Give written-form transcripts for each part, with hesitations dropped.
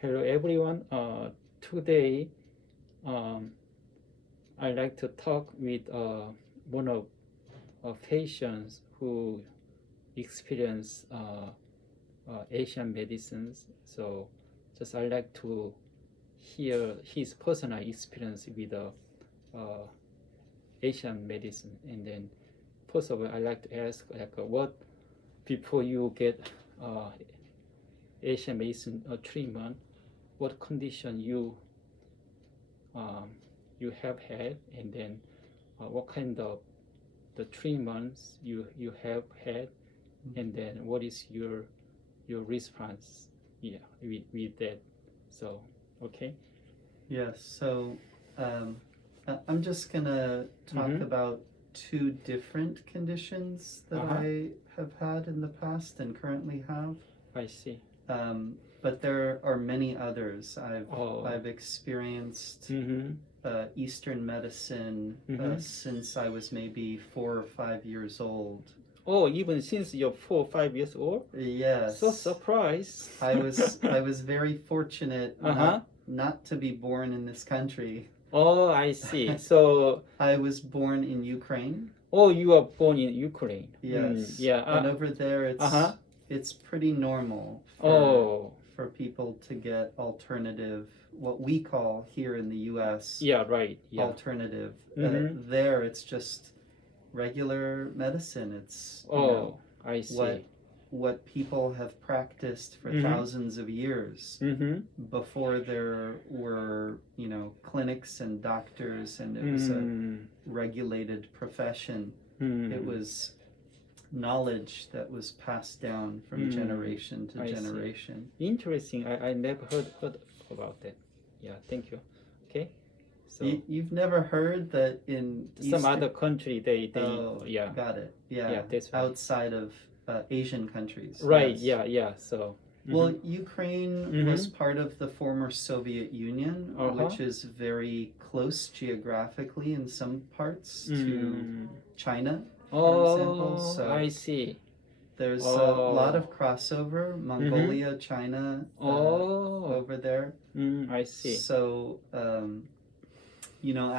Hello everyone. Today I'd like to talk with one of patients who experience Asian medicines. So just I'd like to hear his personal experience with Asian medicine. And then first of all, I'd like to ask what before you get Asian medicine treatment, what condition you have had, and then what kind of the treatments you have had, and then what is your response, with that. So okay. Yes, so I'm just gonna talk about two different conditions that I have had in the past and currently have. I see. But there are many others. I've experienced Eastern medicine since I was maybe 4 or 5 years old. Oh, even since you're 4 or 5 years old? Yes. So surprised. I was very fortunate not to be born in this country. Oh, I see. So I was born in Ukraine. oh, you were born in Ukraine. Yes. Yeah. And over there it's pretty normal for people to get alternative, what we call here in the US alternative. There it's just regular medicine. It's I see. What people have practiced for thousands of years before there were, clinics and doctors, and it was a regulated profession. It was knowledge that was passed down from generation to generation. See. Interesting. I never heard about that. Yeah, thank you. Okay. So you've never heard that in some other country they got it. Yeah, that's right. Outside of Asian countries. Right. Yes. Yeah. So well, Ukraine was part of the former Soviet Union, which is very close geographically in some parts to China, for example. So I see. There's a lot of crossover, Mongolia, China, over there. I see. So,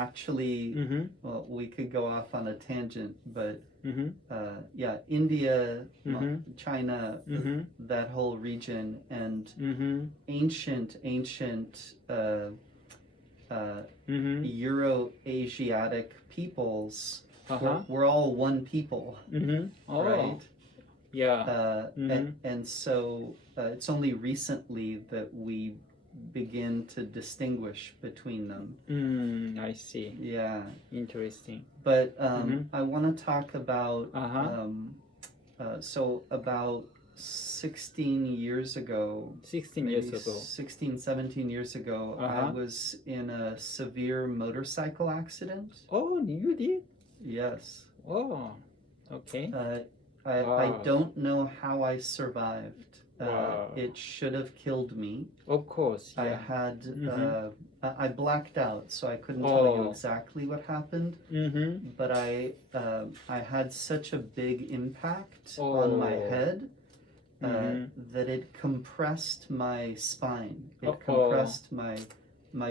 actually, well, we could go off on a tangent, but India, China, that whole region, and ancient Euro-Asiatic peoples were all one people, right? Yeah. And so it's only recently that we begin to distinguish between them. I see. Yeah. Interesting. But I want to talk about so about 16 years ago, 16, 17 years ago, I was in a severe motorcycle accident. Oh, you did? Yes. Oh, okay. I don't know how I survived. It should have killed me. Of course. Yeah. I had I blacked out, so I couldn't tell you exactly what happened. But I had such a big impact on my head that it compressed my spine. It compressed my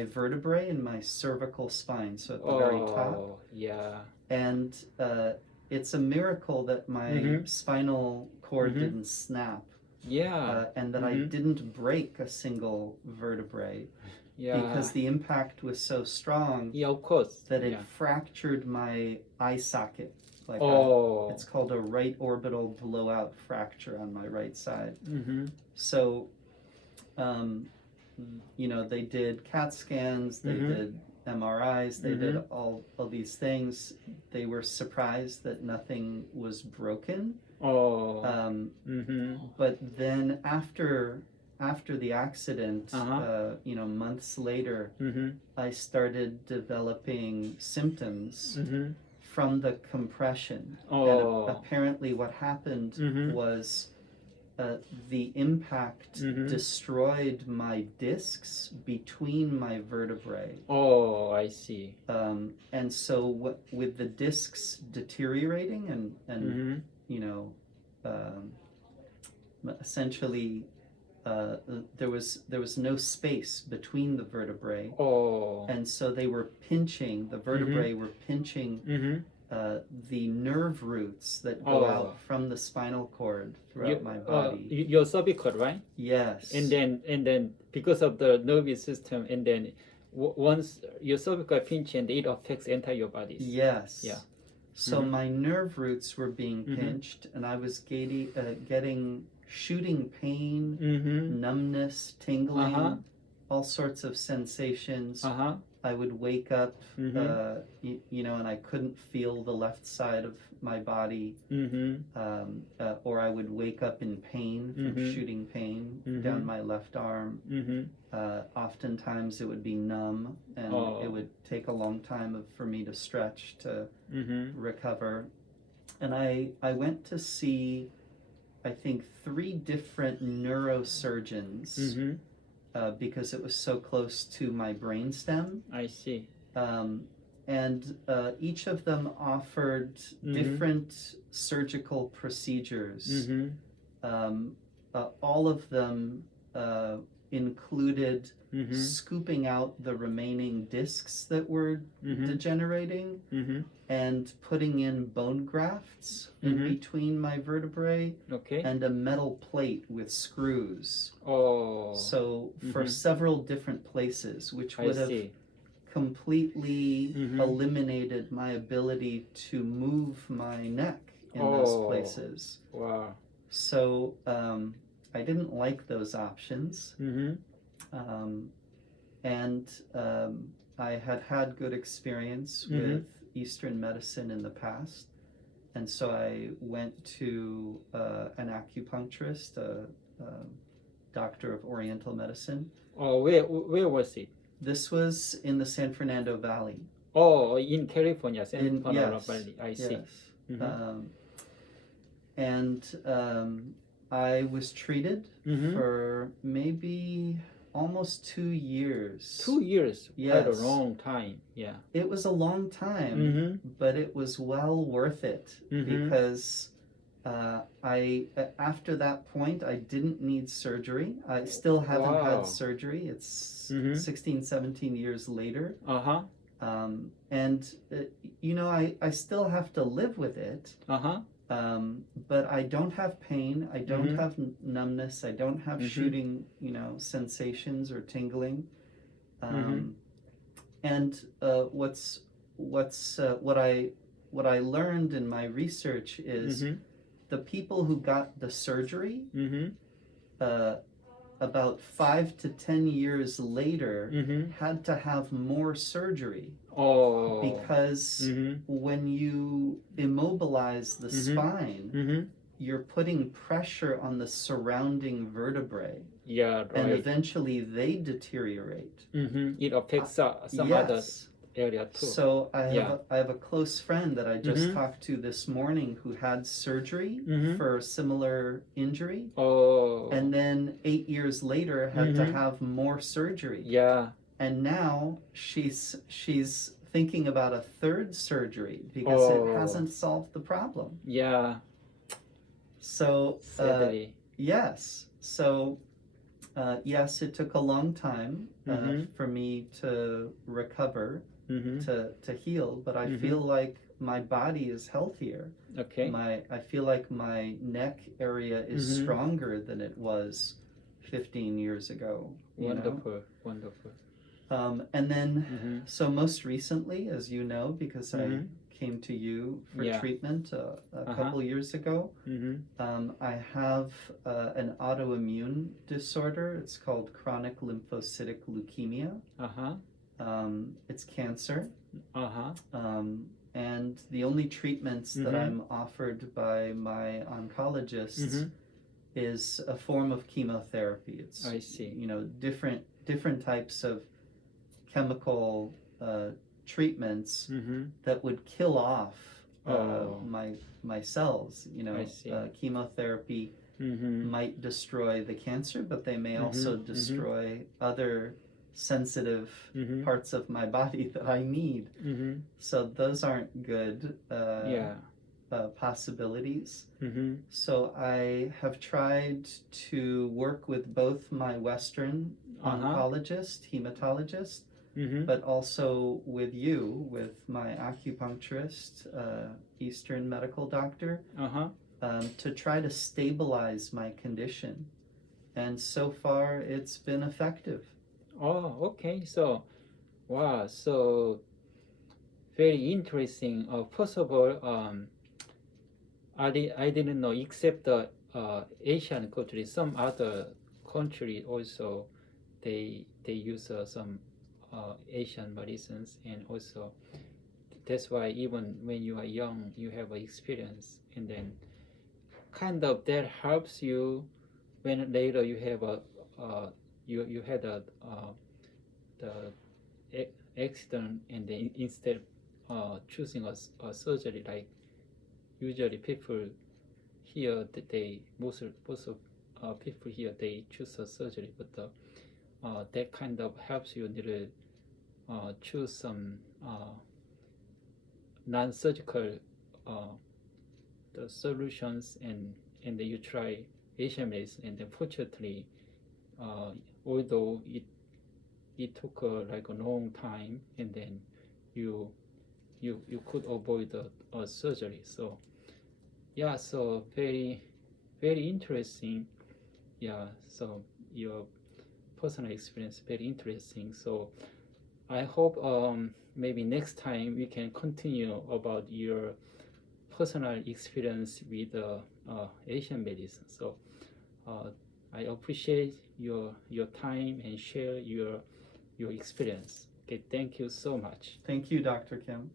vertebrae and my cervical spine, so at the very top. Yeah. And it's a miracle that my spinal cord didn't snap. Yeah. And that I didn't break a single vertebrae. Yeah. Because the impact was so strong. Yeah, of course. That it fractured my eye socket. Like it's called a right orbital blowout fracture on my right side. So, they did CAT scans, they did MRIs, they did all these things. They were surprised that nothing was broken. But then after the accident, months later, I started developing symptoms from the compression. And apparently what happened was the impact destroyed my discs between my vertebrae. Oh, I see. And so with the discs deteriorating and essentially there was no space between the vertebrae, Oh. and so they were pinching. The vertebrae were pinching the nerve roots that go out from the spinal cord throughout my body. Your cervical, right? Yes. And then because of the nervous system, and then once your cervical pinch, and it affects entire your body. Yes. Yeah. So my nerve roots were being pinched, and I was getting shooting pain, numbness, tingling, all sorts of sensations. I would wake up, and I couldn't feel the left side of my body, or I would wake up in pain from shooting pain down my left arm. Oftentimes it would be numb, and it would take a long time for me to stretch to recover. And I went to see, I think, 3 different neurosurgeons because it was so close to my brainstem. I see. And each of them offered different surgical procedures. All of them included scooping out the remaining discs that were degenerating and putting in bone grafts in between my vertebrae, and a metal plate with screws. So for several different places, which would have completely eliminated my ability to move my neck in those places. Wow. So I didn't like those options. And I had good experience with Eastern medicine in the past. And so I went to an acupuncturist, a doctor of Oriental medicine. Where was it? This was in the San Fernando Valley. In California, San Fernando Yes, Valley. I see. And I was treated for maybe almost 2 years. 2 years, Yes. quite a long time. Yeah. It was a long time, but it was well worth it because after that point, I didn't need surgery. I still haven't had surgery. It's 16, 17 years later. And, I still have to live with it. But I don't have pain. I don't have numbness. I don't have shooting, sensations or tingling. And what I learned in my research is the people who got the surgery, about 5 to 10 years later, had to have more surgery. Because when you immobilize the spine, you're putting pressure on the surrounding vertebrae. Yeah, right. And eventually they deteriorate. It affects some Yes. other area too. So I have a close friend that I just talked to this morning who had surgery for a similar injury, and then 8 years later had to have more surgery. Yeah. And now she's thinking about a 3rd surgery because it hasn't solved the problem. Yeah. So Sadly. yes. So yes, it took a long time for me to recover, to heal, but I feel like my body is healthier. Okay. I feel like my neck area is stronger than it was 15 years ago. Wonderful. And then, so most recently, as you know, because I came to you for treatment a couple years ago, I have an autoimmune disorder. It's called chronic lymphocytic leukemia. It's cancer. And the only treatments that I'm offered by my oncologists is a form of chemotherapy. It's, I see. different types of chemical treatments that would kill off my cells. I see. Chemotherapy might destroy the cancer, but they may also destroy other sensitive parts of my body that I need. So those aren't good. Yeah. possibilities. Mm-hmm. So I have tried to work with both my Western oncologist, hematologist, Mm-hmm. but also with you, with my acupuncturist, Eastern medical doctor, Uh-huh. to try to stabilize my condition. And so far, it's been effective. Oh, okay. So, wow. So very interesting. First of all, I didn't know except the Asian country, some other country also they use some Asian medicines, and also that's why even when you are young you have an experience, and then kind of that helps you when later you have a you had a the accident, and then instead choosing a surgery, like usually people here that they most of people here they choose a surgery, but that kind of helps you little choose some non-surgical uh, the solutions, and then you try Asian medicine, and then fortunately although it took like a long time, and then you you could avoid a surgery. So yeah, so very interesting. Yeah, so your personal experience very interesting. So I hope maybe next time we can continue about your personal experience with Asian medicine. So I appreciate your time and share your experience. Okay, thank you so much. Thank you, Dr. Kim.